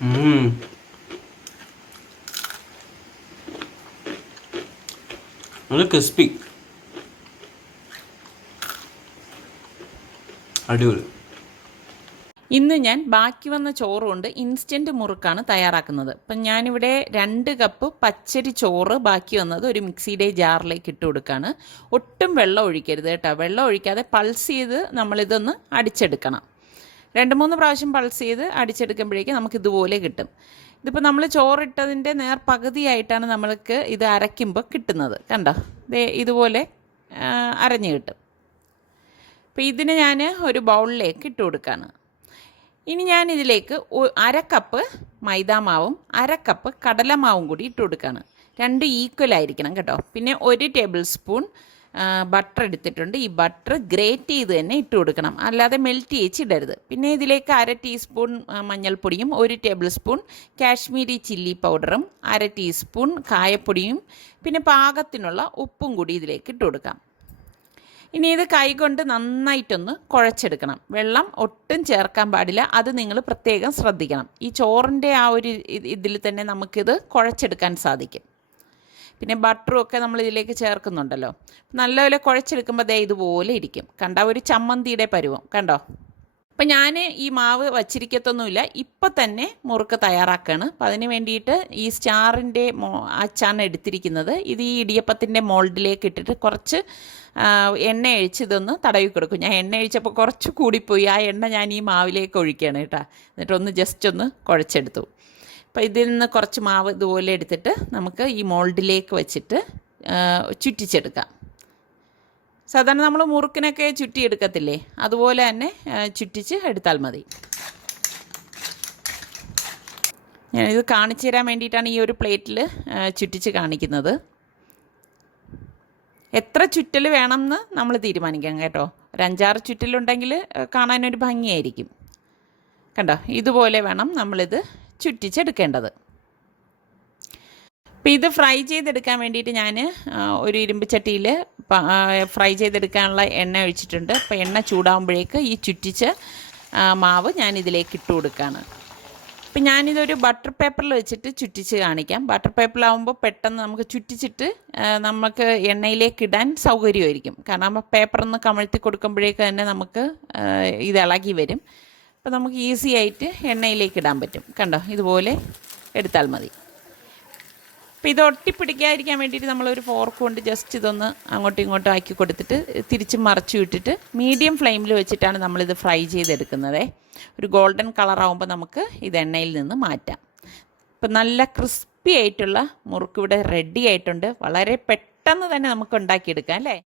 നല്ല ക്രിസ്പി, അടിപൊളി. ഇന്ന് ഞാൻ ബാക്കി വന്ന ചോറ് കൊണ്ട് ഇൻസ്റ്റൻറ്റ് മുറുക്കാണ് തയ്യാറാക്കുന്നത്. അപ്പം ഞാനിവിടെ 2 കപ്പ് പച്ചരി ചോറ് ബാക്കി വന്നത് ഒരു മിക്സിയുടെ ജാറിലേക്ക് ഇട്ട് കൊടുക്കുകയാണ്. ഒട്ടും വെള്ളം ഒഴിക്കരുത് കേട്ടോ. വെള്ളം ഒഴിക്കാതെ പൾസ് ചെയ്ത് നമ്മളിതൊന്ന് അടിച്ചെടുക്കണം. 2-3 പ്രാവശ്യം പൾസ് ചെയ്ത് അടിച്ചെടുക്കുമ്പോഴേക്കും നമുക്കിതുപോലെ കിട്ടും. ഇതിപ്പോൾ നമ്മൾ ചോറിട്ടതിൻ്റെ പകുതിയായിട്ടാണ് നമ്മൾക്ക് ഇത് അരയ്ക്കുമ്പോൾ കിട്ടുന്നത്. കണ്ടോ, ഇതുപോലെ അരഞ്ഞ് കിട്ടും. അപ്പോൾ ഇതിന് ഞാൻ ഒരു ബൗളിലേക്ക് ഇട്ട് കൊടുക്കുകയാണ്. ഇനി ഞാൻ ഇതിലേക്ക് 1/2 കപ്പ് മൈദാമാവും 1/2 കപ്പ് കടലമാവും കൂടി ഇട്ട് കൊടുക്കുകയാണ്. 2 ഈക്വൽ ആയിരിക്കണം കേട്ടോ. പിന്നെ 1 ടേബിൾ സ്പൂൺ ബട്ടർ എടുത്തിട്ടുണ്ട്. ഈ ബട്ടർ ഗ്രേറ്റ് ചെയ്ത് തന്നെ ഇട്ട് കൊടുക്കണം, അല്ലാതെ മെൽറ്റ് ചെയ്യിച്ചിടരുത്. പിന്നെ ഇതിലേക്ക് 1/2 ടീസ്പൂൺ മഞ്ഞൾപ്പൊടിയും 1 ടേബിൾ സ്പൂൺ കാശ്മീരി ചില്ലി പൗഡറും 1/2 ടീസ്പൂൺ കായപ്പൊടിയും പിന്നെ പാകത്തിനുള്ള ഉപ്പും കൂടി ഇതിലേക്ക് ഇട്ട് കൊടുക്കാം. ഇനി ഇത് കൈകൊണ്ട് നന്നായിട്ടൊന്ന് കുഴച്ചെടുക്കണം. വെള്ളം ഒട്ടും ചേർക്കാൻ പാടില്ല, അത് നിങ്ങൾ പ്രത്യേകം ശ്രദ്ധിക്കണം. ഈ ചോറിൻ്റെ ആ ഒരു ഇതിൽ തന്നെ നമുക്കിത് കുഴച്ചെടുക്കാൻ സാധിക്കും. പിന്നെ ബട്ടറും ഒക്കെ നമ്മൾ ഇതിലേക്ക് ചേർക്കുന്നുണ്ടല്ലോ. നല്ലപോലെ കുഴച്ചെടുക്കുമ്പോൾ ദേ ഇതുപോലെ ഇരിക്കും. കണ്ടോ, ഒരു ചമ്മന്തിയുടെ പരുവം കണ്ടോ. അപ്പം ഞാൻ ഈ മാവ് വച്ചിരിക്കത്തൊന്നുമില്ല, ഇപ്പം തന്നെ മുറുക്ക് തയ്യാറാക്കുകയാണ്. അപ്പം അതിന് വേണ്ടിയിട്ട് ഈ സ്റ്റാറിൻ്റെ അച്ചാണ് എടുത്തിരിക്കുന്നത്. ഇത് ഈ ഇടിയപ്പത്തിൻ്റെ മോൾഡിലേക്ക് ഇട്ടിട്ട് കുറച്ച് എണ്ണ ഒഴിച്ച് ഇതൊന്ന് തടവി കൊടുക്കും. ഞാൻ എണ്ണ ഒഴിച്ചപ്പോൾ കുറച്ച് കൂടിപ്പോയി, ആ എണ്ണ ഞാൻ ഈ മാവിലേക്ക് ഒഴിക്കുകയാണ് കേട്ടോ. എന്നിട്ടൊന്ന് ജസ്റ്റ് ഒന്ന് കുഴച്ചെടുത്തു. അപ്പോൾ ഇതിൽ നിന്ന് കുറച്ച് മാവ് ഇതുപോലെ എടുത്തിട്ട് നമുക്ക് ഈ മോൾഡിലേക്ക് വെച്ചിട്ട് ചുറ്റിച്ചെടുക്കാം. സാധാരണ നമ്മൾ മുറുക്കിനൊക്കെ ചുറ്റിയെടുക്കത്തില്ലേ, അതുപോലെ തന്നെ ചുറ്റിച്ച് എടുത്താൽ മതി. ഞാനിത് കാണിച്ചു തരാൻ വേണ്ടിയിട്ടാണ് ഈ ഒരു പ്ലേറ്റിൽ ചുറ്റിച്ച് കാണിക്കുന്നത്. എത്ര ചുറ്റൽ വേണമെന്ന് നമ്മൾ തീരുമാനിക്കാം കേട്ടോ. ഒരു 5-6 ചുറ്റലുണ്ടെങ്കിൽ കാണാനൊരു ഭംഗിയായിരിക്കും. കണ്ടോ, ഇതുപോലെ വേണം നമ്മളിത് ചുറ്റിച്ചെടുക്കേണ്ടത്. അപ്പോൾ ഇത് ഫ്രൈ ചെയ്തെടുക്കാൻ വേണ്ടിയിട്ട് ഞാൻ ഒരു ഇരുമ്പ് ചട്ടിയിൽ ഫ്രൈ ചെയ്തെടുക്കാനുള്ള എണ്ണ ഒഴിച്ചിട്ടുണ്ട്. അപ്പോൾ എണ്ണ ചൂടാകുമ്പോഴേക്ക് ഈ ചുറ്റിച്ച മാവ് ഞാനിതിലേക്ക് ഇട്ട് കൊടുക്കുകയാണ്. അപ്പം ഞാനിതൊരു ബട്ടർ പേപ്പറിൽ വെച്ചിട്ട് ചുറ്റിച്ച് കാണിക്കാം. ബട്ടർ പേപ്പറിലാവുമ്പോൾ പെട്ടെന്ന് നമുക്ക് ചുറ്റിച്ചിട്ട് നമുക്ക് എണ്ണയിലേക്ക് ഇടാൻ സൗകര്യമായിരിക്കും. കാരണം പേപ്പറൊന്ന് കമഴ്ത്തി കൊടുക്കുമ്പോഴേക്ക് തന്നെ നമുക്ക് ഇത് ഇളകി വരും. അപ്പോൾ നമുക്ക് ഈസി ആയിട്ട് എണ്ണയിലേക്ക് ഇടാൻ പറ്റും. കണ്ടോ, ഇതുപോലെ എടുത്താൽ മതി. അപ്പോൾ ഇത് ഒട്ടിപ്പിടിക്കാതിരിക്കാൻ വേണ്ടിയിട്ട് നമ്മളൊരു ഫോർക്ക് കൊണ്ട് ജസ്റ്റ് ഇതൊന്ന് അങ്ങോട്ടും ഇങ്ങോട്ടും ആക്കി കൊടുത്തിട്ട് തിരിച്ച് മറച്ചു വിട്ടിട്ട് മീഡിയം ഫ്ലെയിമിൽ വെച്ചിട്ടാണ് നമ്മളിത് ഫ്രൈ ചെയ്തെടുക്കുന്നത്. ഒരു ഗോൾഡൻ കളറാകുമ്പോൾ നമുക്ക് ഇത് എണ്ണയിൽ നിന്ന് മാറ്റാം. ഇപ്പം നല്ല ക്രിസ്പി ആയിട്ടുള്ള മുറുക്ക് ഇവിടെ റെഡി ആയിട്ടുണ്ട്. വളരെ പെട്ടെന്ന് തന്നെ നമുക്ക് ഉണ്ടാക്കിയെടുക്കാം അല്ലേ.